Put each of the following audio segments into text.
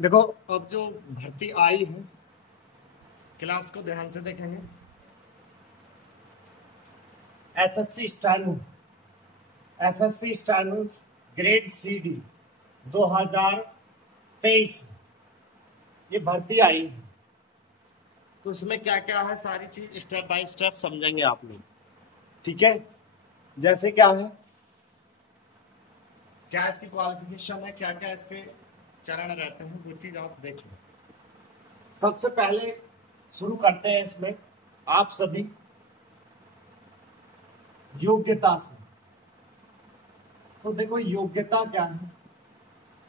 देखो, अब जो भर्ती आई है, क्लास को ध्यान से देखेंगे। SSC steno, SSC steno grade CD 2023 ये भर्ती आई है। तो उसमें क्या क्या है, सारी चीज स्टेप बाय स्टेप समझेंगे आप लोग। ठीक है, जैसे क्या है, क्या इसकी क्वालिफिकेशन है, क्या क्या इसके चरण रहते हैं, वो चीज आप देख लो। सबसे पहले शुरू करते हैं इसमें आप सभी योग्यता से। तो देखो, योग्यता क्या है?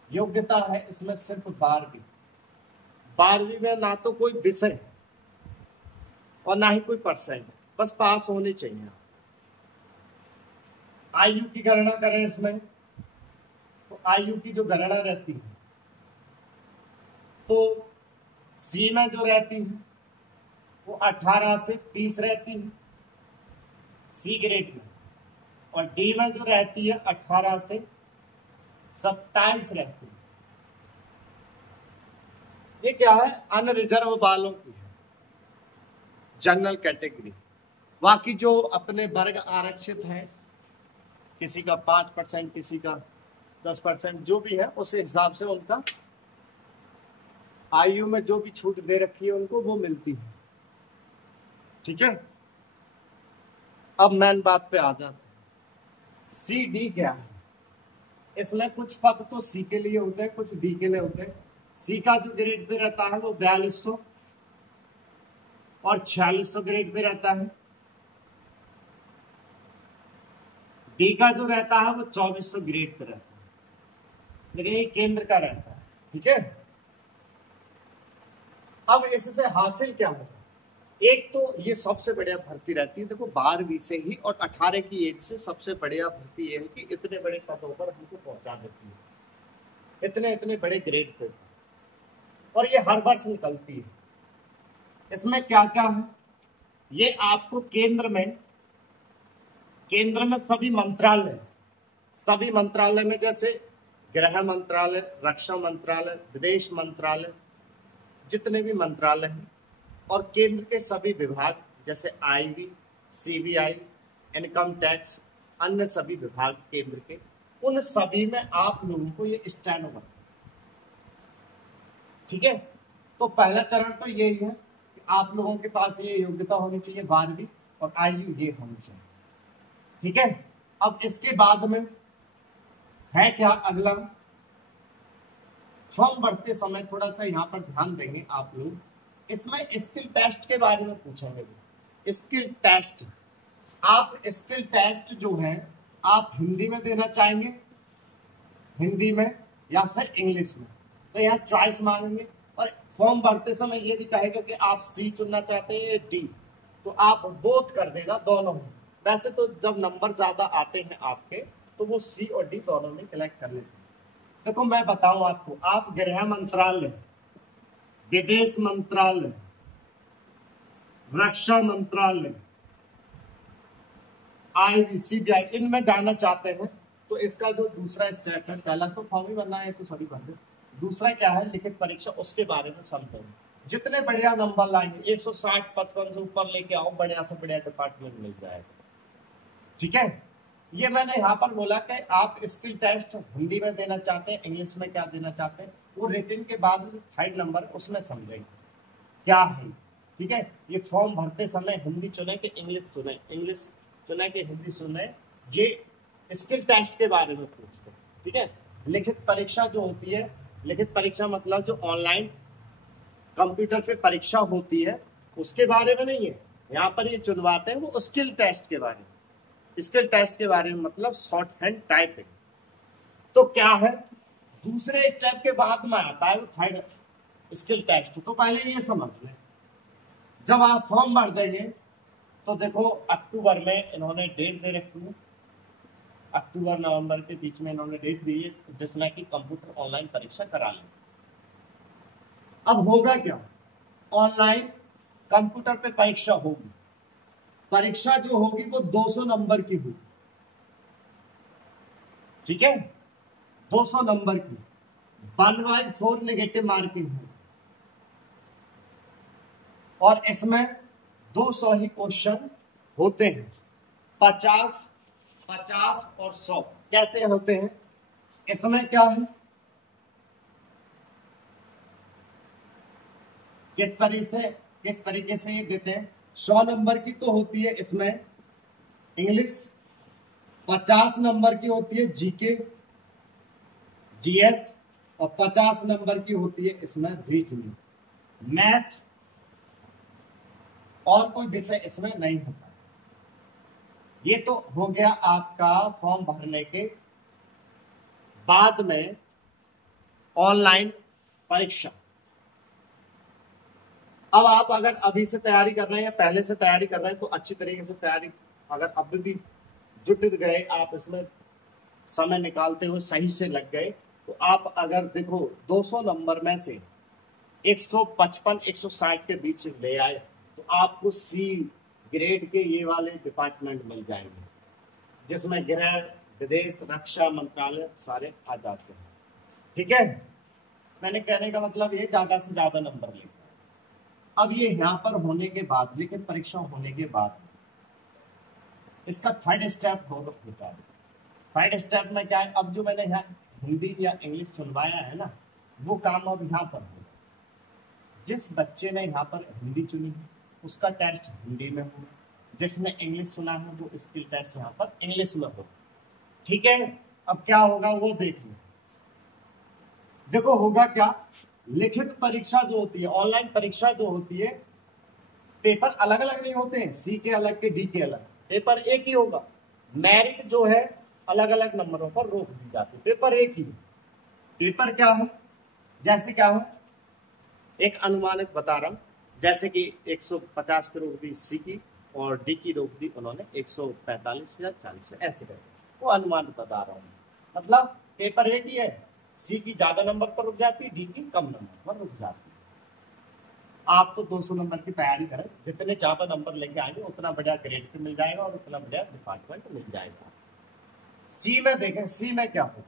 योग्यता है इसमें सिर्फ 12वीं। 12वीं में ना तो कोई विषय और ना ही कोई परसेंट, बस पास होने चाहिए। आयु की गणना करें इसमें, तो आयु की जो गणना रहती है, तो सी में जो रहती है वो 18 से 30 रहती है सी ग्रेड में, और डी में जो रहती है 18 से 27 रहती है। ये क्या है? अनरिजर्व वालों की है, जनरल कैटेगरी। बाकी जो अपने वर्ग आरक्षित हैं, किसी का 5%, किसी का 10%, जो भी है उस हिसाब से उनका आयु में जो भी छूट दे रखी है उनको वो मिलती है। ठीक है, अब मेन बात पे आ जाते हैं। CD क्या है? इसमें कुछ पद तो C के लिए होते हैं, कुछ D के लिए होते हैं। C का जो ग्रेड पे रहता है वो 4200 और 4600 ग्रेड पे रहता है। D का जो रहता है वो 2400 ग्रेड पे रहता है, लेकिन ये केंद्र का रहता है। ठीक है, अब इससे हासिल क्या होगा? एक तो ये सबसे बढ़िया भर्ती रहती है, देखो 12वीं से ही और 18 की एज से सबसे बढ़िया भर्ती ये है कि इतने बड़े पदों पर हमको पहुंचा देती है, इतने इतने बड़े ग्रेड पे, और ये हर वर्ष निकलती है। इसमें क्या क्या है? ये आपको केंद्र में सभी मंत्रालय में, जैसे गृह मंत्रालय, रक्षा मंत्रालय, विदेश मंत्रालय, जितने भी मंत्रालय हैं, और केंद्र के सभी विभाग जैसे IB, CBI, इनकम टैक्स, अन्य सभी विभाग केंद्र के, उन सभी में आप लोगों को ये स्टेनो बनता है। ठीक है, तो पहला चरण तो यही है कि आप लोगों के पास ये योग्यता होनी चाहिए 12वीं, और आयु ये होनी चाहिए। ठीक है, अब इसके बाद में है क्या? अगला, फॉर्म भरते समय थोड़ा सा यहाँ पर ध्यान देंगे आप लोग। इसमें स्किल टेस्ट के बारे में पूछेंगे। स्किल टेस्ट, आप स्किल टेस्ट जो है आप हिंदी में देना चाहेंगे, हिंदी में या फिर इंग्लिश में, तो यहाँ चॉइस मांगेंगे। और फॉर्म भरते समय ये भी कहेगा कि आप C चुनना चाहते हैं या D, तो आप बोथ कर देना, दोनों में। वैसे तो जब नंबर ज्यादा आते हैं आपके तो वो C और D दोनों में कलेक्ट कर लेते हैं। देखो मैं बताऊं आपको, आप गृह मंत्रालय, विदेश मंत्रालय, रक्षा मंत्रालय, IB, CBI, इनमें जाना चाहते हैं तो इसका जो दूसरा स्टेप है, पहला तो फॉर्म ही भरना है तो सभी भर दे। दूसरा क्या है? लिखित परीक्षा, उसके बारे में समझेंगे। जितने बढ़िया नंबर लाएंगे, 160 55 से ऊपर लेके आओ, बढ़िया से बढ़िया डिपार्टमेंट मिल जाएगा। ठीक है, ये मैंने यहाँ पर बोला कि आप स्किल टेस्ट हिंदी में देना चाहते हैं, इंग्लिश में क्या देना चाहते हैं, वो रिटन के बाद थर्ड नंबर उसमें समझेंगे क्या है। ठीक है, ये फॉर्म भरते समय हिंदी चुने कि इंग्लिश चुने, इंग्लिश चुने कि हिंदी चुने, ये स्किल टेस्ट के बारे में पूछते हैं। ठीक है, लिखित परीक्षा जो होती है, लिखित परीक्षा मतलब जो ऑनलाइन कंप्यूटर पे परीक्षा होती है, उसके बारे में नहीं है यहाँ पर ये चुनवाते हैं, वो स्किल टेस्ट के बारे में। स्किल टेस्ट के बारे में मतलब शॉर्ट हैंड टाइपिंग। तो क्या है, दूसरे स्टेप के बाद में आता है वो थर्ड स्किल टेस्ट। तो पहले ये समझ लें, जब आप फॉर्म भर देंगे तो देखो अक्टूबर में इन्होंने डेट दे रखी है, अक्टूबर नवंबर के बीच में इन्होंने डेट दी है जिसमें कि कंप्यूटर ऑनलाइन परीक्षा करा लें। अब होगा क्या? ऑनलाइन कंप्यूटर पे परीक्षा होगी। परीक्षा जो होगी वो 200 नंबर की होगी। ठीक है, 200 नंबर की। 1/4 नेगेटिव मार्किंग है और इसमें 200 ही क्वेश्चन होते हैं। 50, 50 और 100 कैसे होते हैं? इसमें क्या है, किस तरीके से ये देते हैं। 100 नंबर की तो होती है इसमें इंग्लिश, 50 नंबर की होती है जीके जीएस और 50 नंबर की होती है इसमें रीजनिंग, मैथ और कोई विषय इसमें नहीं होता। ये तो हो गया आपका फॉर्म भरने के बाद में ऑनलाइन परीक्षा। अब आप अगर अभी से तैयारी कर रहे हैं या पहले से तैयारी कर रहे हैं तो अच्छी तरीके से तैयारी, अगर अभी भी जुट गए आप इसमें समय निकालते हुए सही से लग गए तो आप अगर देखो 200 नंबर में से 155 160 के बीच ले आए तो आपको सी ग्रेड के ये वाले डिपार्टमेंट मिल जाएंगे जिसमें गृह, विदेश, रक्षा मंत्रालय सारे आ जाते हैं। ठीक है, मैंने कहने का मतलब ये ज्यादा से ज्यादा नंबर लेते हैं। अब ये यहाँ पर होने के बाद, लिखित परीक्षा होने के बाद इसका थर्ड स्टेप होता है। थर्ड स्टेप में क्या है, अब जो मैंने यहाँ हिंदी या इंग्लिश चुनवाया है ना, वो काम अब यहाँ पर होगा। जिस बच्चे ने यहाँ पर हिंदी चुनी है उसका टेस्ट हिंदी में होगा, जिसने इंग्लिश चुना है वो स्किल टेस्ट यहाँ पर इंग्लिश में होगा। ठीक है, अब क्या होगा वो देखिए। देखो होगा क्या, लिखित परीक्षा जो होती है, ऑनलाइन परीक्षा जो होती है, पेपर अलग अलग नहीं होते हैं, सी के अलग के डी के अलग, पेपर एक ही होगा। मेरिट जो है अलग अलग नंबरों पर रोक दी जाती है, पेपर एक ही। पेपर क्या है, जैसे क्या है, एक अनुमानित बता रहा हूं, जैसे कि 150 पे रोक दी सी की और डी की रोक दी उन्होंने 145 या 40 ऐसे करके, वो अनुमानित बता रहा हूँ। मतलब पेपर एक ही है, सी की ज्यादा नंबर पर रुक जाती है, डी की कम नंबर पर रुक जाती है। आप तो 200 नंबर की तैयारी करें, जितने ज्यादा नंबर लेके आएंगे उतना बढ़िया ग्रेड पे मिल जाएगा और उतना बढ़िया डिपार्टमेंट मिल जाएगा। सी में देखें, सी में क्या होगा,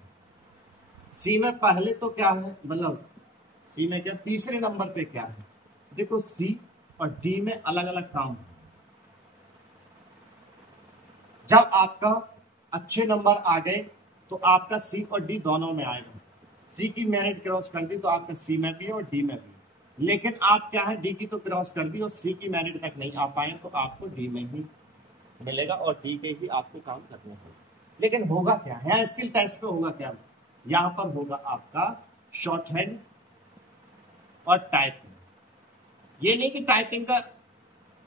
सी में पहले तो क्या है, मतलब सी में क्या, तीसरे नंबर पे क्या है, देखो सी और डी में अलग अलग काम है। जब आपका अच्छे नंबर आ गए तो आपका सी और डी दोनों में आएगा। सी की मेरिट क्रॉस कर दी तो आपका सी में भी है और डी में भी। लेकिन आप क्या है, डी की तो क्रॉस कर दी और सी की मेरिट तक नहीं आ पाए तो आपको डी में ही मिलेगा और डी के ही आपको काम करना होगा। लेकिन होगा क्या है, स्किल टेस्ट पे होगा क्या, यहाँ पर होगा आपका शॉर्ट हैंड और टाइपिंग। ये नहीं कि टाइपिंग का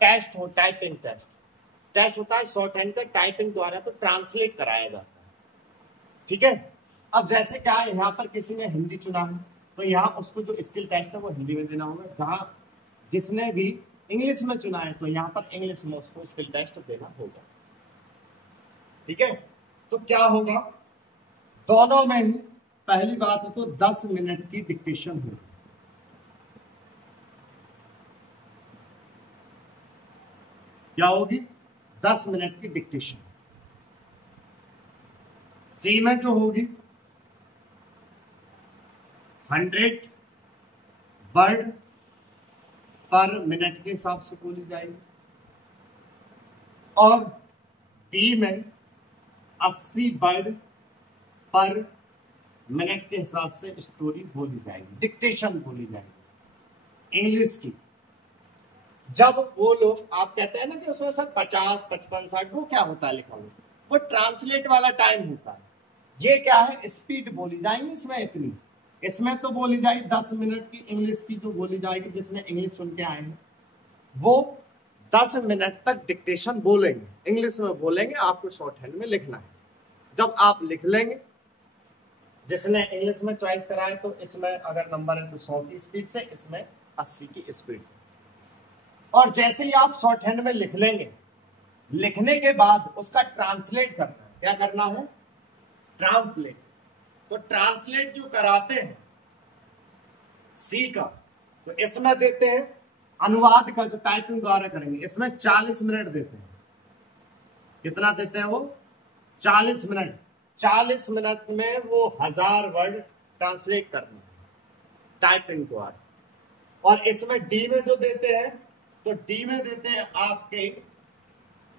टेस्ट हो, टाइपिंग टेस्ट होता है शॉर्ट हैंड का, टाइपिंग द्वारा तो ट्रांसलेट कराया जाता है। ठीक है, अब जैसे क्या है, यहाँ पर किसी ने हिंदी चुना है तो यहाँ उसको जो स्किल टेस्ट है वो हिंदी में देना होगा। जहां जिसने भी इंग्लिश में चुना है तो यहाँ पर इंग्लिश में उसको स्किल टेस्ट देना होगा। ठीक है, तो क्या होगा, दोनों में ही पहली बात है तो 10 मिनट की डिक्टेशन होगी। क्या होगी, 10 मिनट की डिक्टेशन। सी में जो होगी 100 वर्ड पर मिनट के हिसाब से बोली जाएगी और डी में 80 वर्ड पर मिनट के हिसाब से स्टोरी बोली जाएगी, डिक्टेशन बोली जाएगी इंग्लिश की। जब वो लोग, आप कहते हैं ना कि उसमें सर 50, 55, 60, वो क्या होता है लिखा हुआ, वो ट्रांसलेट वाला टाइम होता है। ये क्या है, स्पीड बोली जाएंगी इसमें इतनी, इसमें तो बोली जाएगी 10 मिनट की इंग्लिश की जो बोली जाएगी, जिसने इंग्लिश सुन के आए हैं वो 10 मिनट तक डिक्टेशन बोलेंगे, इंग्लिश में बोलेंगे, आपको शॉर्ट हैंड में लिखना है। जब आप लिख लेंगे, जिसने इंग्लिश में चॉइस कराया तो इसमें अगर नंबर है तो 100 की स्पीड से, इसमें 80 की स्पीड से। और जैसे ही आप शॉर्ट हैंड में लिख लेंगे, लिखने के बाद उसका ट्रांसलेट करना है। क्या करना है, ट्रांसलेट। तो ट्रांसलेट जो कराते हैं सी का, तो इसमें देते हैं अनुवाद का, जो टाइपिंग द्वारा करेंगे इसमें 40 मिनट देते हैं। कितना देते हैं वो, 40 मिनट। 40 मिनट में वो 1000 वर्ड ट्रांसलेट करना है। टाइपिंग द्वारा। और इसमें डी में जो देते हैं, तो डी में देते हैं आपके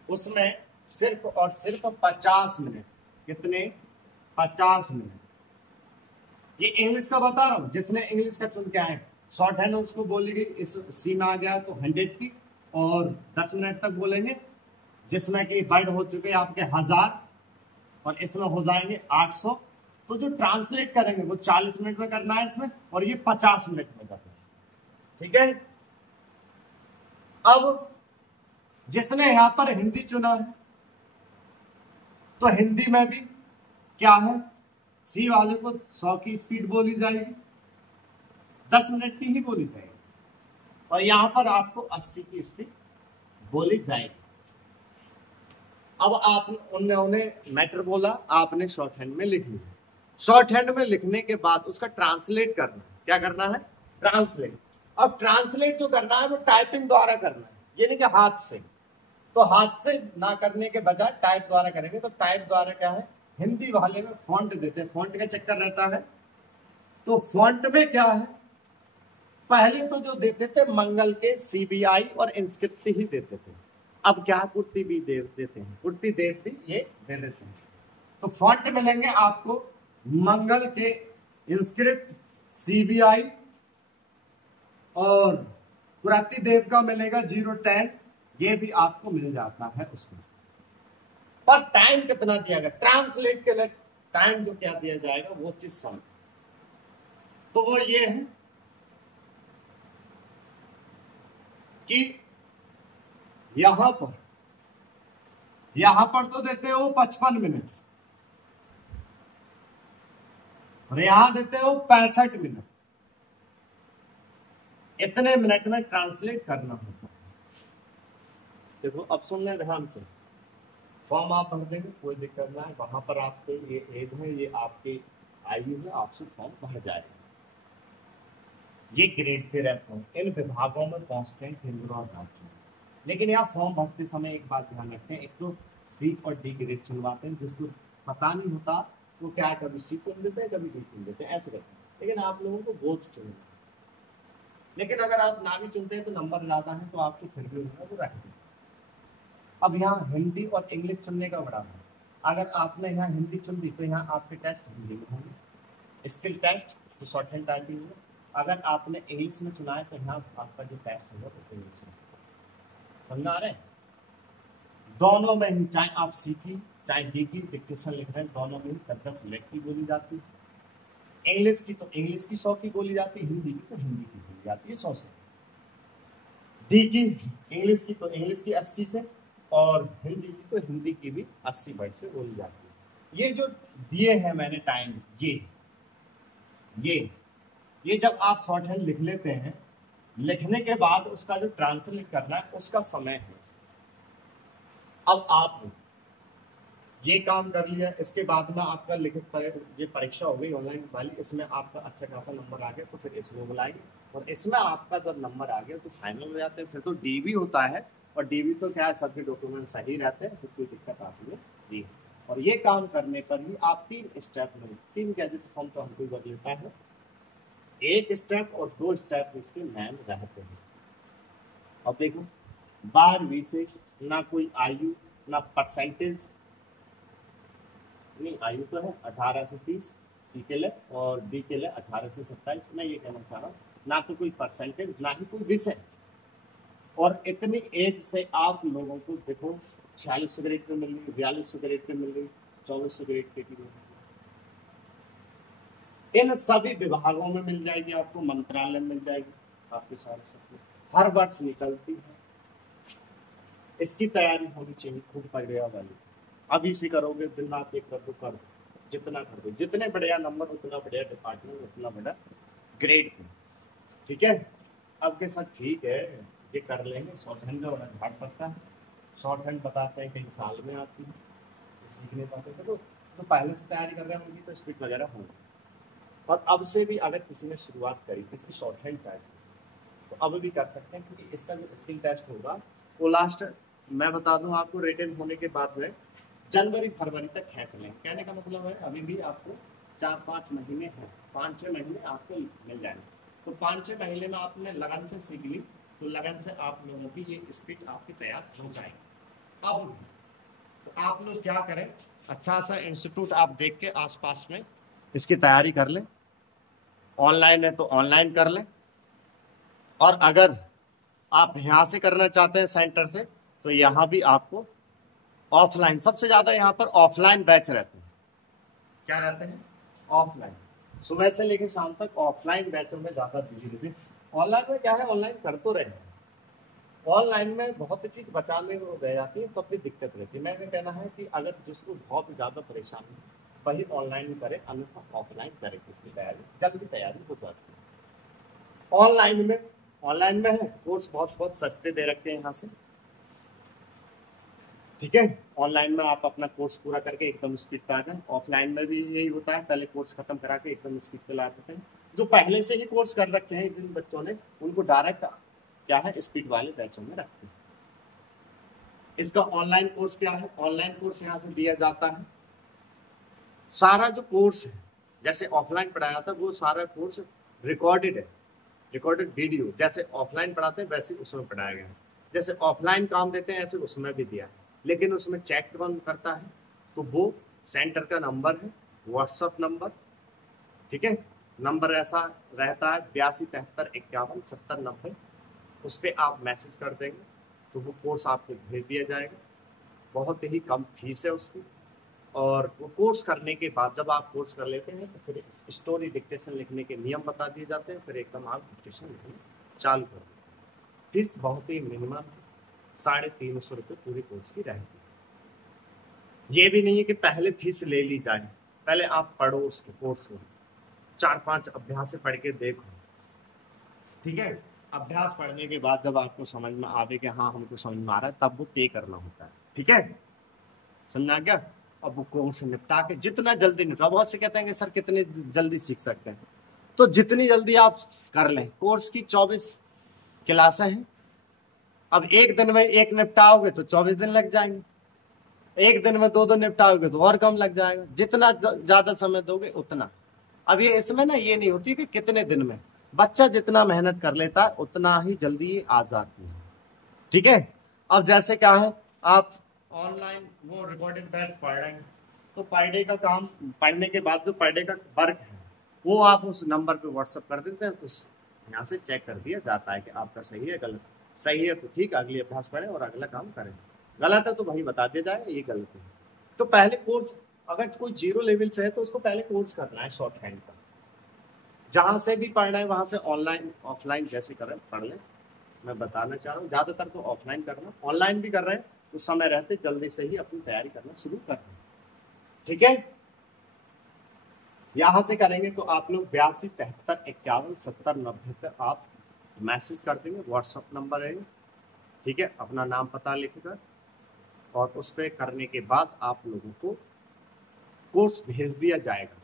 उसमें सिर्फ और सिर्फ 50 मिनट। कितने? 50 मिनट। ये इंग्लिश का बता रहा हूं, जिसने इंग्लिश का चुन के आए शॉर्ट हैंड उसको बोलेगी, इस सी में आ गया तो 100 की और 10 मिनट तक बोलेंगे, जिसमें कि वर्ड हो चुके आपके 1000 और इसमें हो जाएंगे 800। तो जो ट्रांसलेट करेंगे वो 40 मिनट में करना है इसमें, और ये 50 मिनट में करना है। ठीक है। अब जिसने यहां पर हिंदी चुना है, तो हिंदी में भी क्या है, सी वाले को 100 की स्पीड बोली जाएगी, 10 मिनट की ही बोली जाएगी, और यहां पर आपको 80 की स्पीड बोली जाएगी। अब आप उन्होंने मैटर बोला, आपने शॉर्ट हैंड में लिख लिया। शॉर्ट हैंड में लिखने के बाद उसका ट्रांसलेट करना। क्या करना है? ट्रांसलेट। अब ट्रांसलेट जो करना है वो टाइपिंग द्वारा करना है, यानी कि हाथ से। तो हाथ से ना करने के बजाय टाइप द्वारा करेंगे। तो टाइप द्वारा क्या है, हिंदी वाले में फॉन्ट देते हैं, फॉन्ट का चक्कर रहता है। तो फॉन्ट में क्या है, पहले तो जो देते थे मंगल के सीबीआई और इंस्क्रिप्ट ही देते थे। अब क्या कुर्ती भी देते हैं, कुर्ती देव भी ये दे देते हैं। तो फॉन्ट मिलेंगे आपको मंगल के, इंस्क्रिप्ट, सीबीआई और कुराती देव का मिलेगा 010, ये भी आपको मिल जाता है उसमें। पर टाइम कितना दिया गया ट्रांसलेट के लिए, टाइम जो क्या दिया जाएगा वो चीज समझ। तो वो ये है कि यहां पर तो देते हो 55 मिनट और यहां देते हो 65 मिनट। इतने मिनट में ट्रांसलेट करना होता है। देखो अब सुनने ध्यान से, फॉर्म आप भर देंगे, कोई दिक्कत ना है। वहां पर आपके ये एज है, ये आपकी आयु है, आपसे फॉर्म भर जाएगा। ये ग्रेड पे रहते हैं इन विभागों में कांस्टेंट हिंदू और राज्य। लेकिन यहाँ फॉर्म भरते समय एक बात ध्यान रखते हैं, एक तो सी और डी ग्रेड चुनवाते हैं, जिसको पता नहीं होता वो क्या कभी सी चुन देते हैं कभी डी चुन देते हैं, ऐसे करते हैं। लेकिन आप लोगों को बोथ चुनना। लेकिन अगर आप ना भी चुनते हैं तो नंबर ज्यादा है तो आपको फिर भी वो रख दें। अब यहाँ हिंदी और इंग्लिश चुनने का बड़ा है। अगर आपने यहाँ हिंदी चुन दी तो यहाँ आपके टेस्ट हिंदी में होंगे, स्किल टेस्ट जो शॉर्ट हैंड टाइपिंग है। अगर आपने इंग्लिश में चुना है तो यहाँ आपका जो टेस्ट होगा वो इंग्लिश में। समझ आ रहे हैं? दोनों में ही, चाहे आप सी की चाहे डी की डिक्टेशन लिख रहे हैं, दोनों में ही 10 मिनट की बोली जाती है। इंग्लिश की तो इंग्लिश की 100 की बोली जाती है, हिंदी की तो हिंदी की बोली जाती है 100 से। डी की इंग्लिश की तो इंग्लिश की 80 से, और हिंदी की तो हिंदी की भी 80 वर्ड से बोली जाती है। ये जो दिए हैं मैंने टाइम, ये जब आप शॉर्ट हैंड लिख लेते हैं, लिखने के बाद उसका जो ट्रांसलेट करना है उसका समय है। अब आप ये काम कर लिया, इसके बाद में आपका लिखित ये परीक्षा हो गई ऑनलाइन वाली, इसमें आपका अच्छा खासा नंबर आ गया तो फिर इसमें बुलाएंगे, और इसमें आपका जब नंबर आ गया तो फाइनल हो जाते हैं। फिर तो डीवी होता है, और डीवी तो क्या है, सबके डॉक्यूमेंट सही रहते हैं तो कोई दिक्कत आती नहीं है। और ये काम करने पर ही आप 3 स्टेप में, 3 गैजेट फॉर्म तो हमको कर लेता है, 1 स्टेप और 2 स्टेप इसके मैन रहते हैं। अब देखो 12वीं से ना कोई आयु ना परसेंटेज, नहीं आयु तो है 18 से 30 सी के लिए, और डी के लिए 18 से 27। मैं ये कहना चाह रहा हूँ ना तो कोई परसेंटेज ना ही कोई विषय, और इतनी एज से आप लोगों को देखो 46 ग्रेड पे मिल रही, 42 ग्रेड पे मिल रही, 24 ग्रेड पे मिल रही। इन सभी विभागों में मिल जाएगी आपको, मंत्रालय में मिल जाएगी आपके सारे सब, हर वर्ष निकलती है। इसकी तैयारी होनी चाहिए खूब बढ़िया वाली। अभी से करोगे, दिन रात एक कर दो, जितना कर दो, जितने बढ़िया नंबर उतना बढ़िया डिपार्टमेंट, उतना बड़ा ग्रेड। ठीक है, अब के साथ ठीक है, ये कर लेंगे। शॉर्ट हैंड में बड़ा घाट पड़ता है, शॉर्ट हैंड बताते हैं कई साल में आती है, सीख नहीं पाते थे। तो पहले से तैयारी कर रहे हैं उनकी तो स्पीड वगैरह होगी। और अब से भी अगर किसी ने शुरुआत करी किसी शॉर्ट हैंड टाइप, तो अब भी कर सकते हैं, क्योंकि इसका जो स्किल टेस्ट होगा वो लास्ट, मैं बता दूं आपको, रिटर्न होने के बाद में जनवरी फरवरी तक खींच लें। कहने का मतलब है अभी भी आपको 4-5 महीने हैं, 5-6 महीने आपको मिल जाएंगे। तो 5-6 महीने में आपने लगन से सीख ली, तो लगन से आप लोगों की ये स्पीड आपकी तैयार हो जाएगी। अब तो आप लोग क्या करें, अच्छा सा इंस्टीट्यूट आप देख के आसपास में इसकी तैयारी कर लें। ऑनलाइन है तो ऑनलाइन कर लें, और अगर आप यहाँ से करना चाहते हैं सेंटर से, तो यहाँ भी आपको ऑफलाइन, सबसे ज्यादा यहाँ पर ऑफलाइन बैच रहते हैं। क्या रहते हैं? ऑफलाइन। सुबह से लेकर शाम तक ऑफलाइन बैचों में ज्यादा बिजी रहते हैं। ऑनलाइन में क्या है, ऑनलाइन कर तो रहे हैं, ऑनलाइन में बहुत चीज बचाने को रह जाती है, तो अपनी दिक्कत रहती है। मेरा कहना है कि अगर जिसको बहुत ज्यादा परेशानी है वही ऑनलाइन करे, अन्यथा ऑफलाइन करे, इसकी तैयारी जल्दी तैयारी हो जाती है। ऑनलाइन में है कोर्स बहुत सस्ते दे रखे हैं यहाँ से, ठीक है। ऑनलाइन में आप अपना कोर्स पूरा करके एकदम स्पीड पे आ जाए। ऑफलाइन में भी यही होता है, पहले कोर्स खत्म करा के एकदम स्पीड पे ला देते हैं। जो पहले से ही कोर्स कर रखे हैं जिन बच्चों ने, उनको डायरेक्ट क्या है स्पीड वाले बैचों में रखते हैं। इसका ऑनलाइन कोर्स क्या है, ऑनलाइन कोर्स यहाँ से दिया जाता है। सारा जो कोर्स है जैसे ऑफलाइन पढ़ाया था वो सारा कोर्स रिकॉर्डेड है, रिकॉर्डेड वीडियो। जैसे ऑफलाइन पढ़ाते हैं वैसे उसमें पढ़ाया गया है, जैसे ऑफलाइन काम देते हैं ऐसे उसमें भी दिया है। लेकिन उसमें चेक कौन करता है, तो वो सेंटर का नंबर है, व्हाट्सएप नंबर, ठीक है। नंबर ऐसा रहता है 8273517090, उस पर आप मैसेज कर देंगे तो वो कोर्स आपको भेज दिया जाएगा। बहुत ही कम फीस है उसकी, और वो कोर्स करने के बाद जब आप कोर्स कर लेते हैं तो फिर स्टोरी डिक्टेशन लिखने के नियम बता दिए जाते हैं, फिर एकदम आप डिक्टेशन लिखना चालू कर देते हैं। फीस बहुत ही मिनिमम 350 रुपये पूरे कोर्स की रहेगी। ये भी नहीं है कि पहले फीस ले ली जाए, पहले आप पढ़ो उसको, कोर्स को 4-5 अभ्यास से पढ़ के देखो, ठीक है। अभ्यास पढ़ने के बाद जब आपको समझ में आवे कि हाँ हमको समझ में आ रहा है, तब वो पे करना होता है, ठीक है। समझा क्या? अब वो कोर्स निपटा के जितना जल्दी निपटा, बहुत से कहते हैं कि सर कितने जल्दी सीख सकते हैं, तो जितनी जल्दी आप कर लें। कोर्स की 24 क्लासें हैं, अब एक दिन में एक निपटाओगे तो 24 दिन लग जाएंगे, एक दिन में 2 निपटाओगे तो और कम लग जाएगा। जितना ज्यादा समय दोगे उतना। अब ये इसमें ना ये नहीं होती कि कितने दिन में, बच्चा जितना मेहनत कर लेता है उतना ही जल्दी ये आ जाती है, ठीक है। अब जैसे क्या है, आप ऑनलाइन वो रिकॉर्डेड बैच पढ़ रहे हैं, तो पर डे का काम पढ़ने के बाद जो पर डे का वर्क है वो आप उस नंबर पे व्हाट्सएप कर देते हैं, तो यहाँ से चेक कर दिया जाता है कि आपका सही है गलत। सही है तो ठीक, अगले अभ्यास पढ़ें और अगला काम करें। गलत है तो वही बता दिया जाएगा ये गलत है। तो पहले कोर्स, अगर कोई 0 लेवल से है तो उसको पहले कोर्स करना है शॉर्ट हैंड का। जहाँ से भी पढ़ना है वहाँ से ऑनलाइन ऑफलाइन जैसे करें पढ़ लें। मैं बताना चाह रहा हूँ ज़्यादातर तो ऑफलाइन करना, ऑनलाइन भी कर रहे हैं तो समय रहते जल्दी से ही अपनी तैयारी करना शुरू कर दें, ठीक है। यहाँ से करेंगे तो आप लोग 8273517090 पर आप मैसेज कर देंगे, व्हाट्सएप नंबर है, ठीक है। अपना नाम पता लिखकर, और उस पर करने के बाद आप लोगों को कोर्स भेज दिया जाएगा।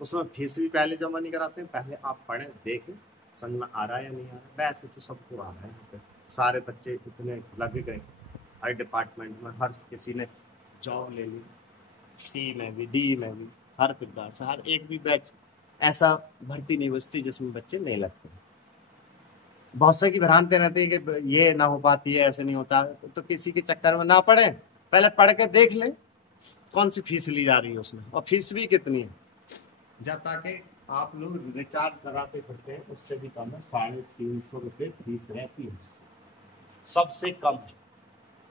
उसमें फीस भी पहले जमा नहीं कराते हैं, पहले आप पढ़ें, देखें समझ में आ रहा है या नहीं आ रहा है। वैसे तो सबको आ रहा है, यहाँ पे सारे बच्चे इतने लग गए हर डिपार्टमेंट में, हर किसी ने जॉब ले ली, सी में भी डी में भी, हर प्रकार से हर एक भी बैच ऐसा भर्ती नहीं बचती जिसमें बच्चे नहीं लगते। बहुत से की भ्रांति रहती है कि ये ना हो पाती है, ऐसे नहीं होता, तो किसी के चक्कर में ना पड़े, पहले पढ़ के देख लें कौन सी फीस ली जा रही है उसमें, और फीस भी कितनी है, जब ताकि आप लोग रिचार्ज कराते फिरते हैं उससे भी कम है। 350 रुपये फीस रहती है, सबसे कम है।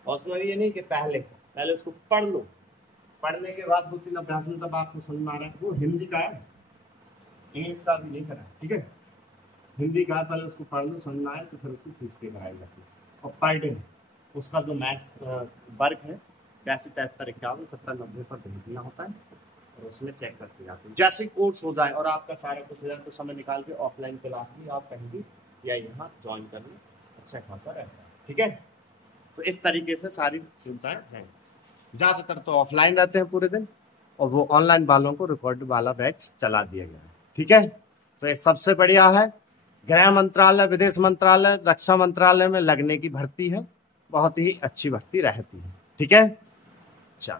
और उसमें ये नहीं कि पहले उसको पढ़ लो, पढ़ने के बाद 2-3 अभ्यास में तब आपको समझ में आ रहा है। वो हिंदी का है, इंग्लिश का भी नहीं करा, ठीक है। हिंदी का पहले उसको पढ़ लो, समझ में आए तो फिर उसको फीस पे कराई जाती है। और पर डे उसका जो मैथ्स वर्क है 8273517090 पर भेजना होता है, और उसमें चेक करते जाते हैं। जैसे कोर्स हो जाए और आपका सारा कुछ हो जाए तो समय निकाल के ऑफलाइन क्लास भी आप कहीं भी या यहाँ ज्वाइन कर लें, अच्छा खासा रहता है, ठीक है। तो इस तरीके से सारी सुविधाएं हैं। ज़्यादातर तो ऑफलाइन रहते हैं पूरे दिन, और वो ऑनलाइन वालों को रिकॉर्ड वाला बैच चला दिया गया है, ठीक है। तो ये सबसे बढ़िया है। गृह मंत्रालय, विदेश मंत्रालय, रक्षा मंत्रालय में लगने की भर्ती है, बहुत ही अच्छी भर्ती रहती है, ठीक है। चलो।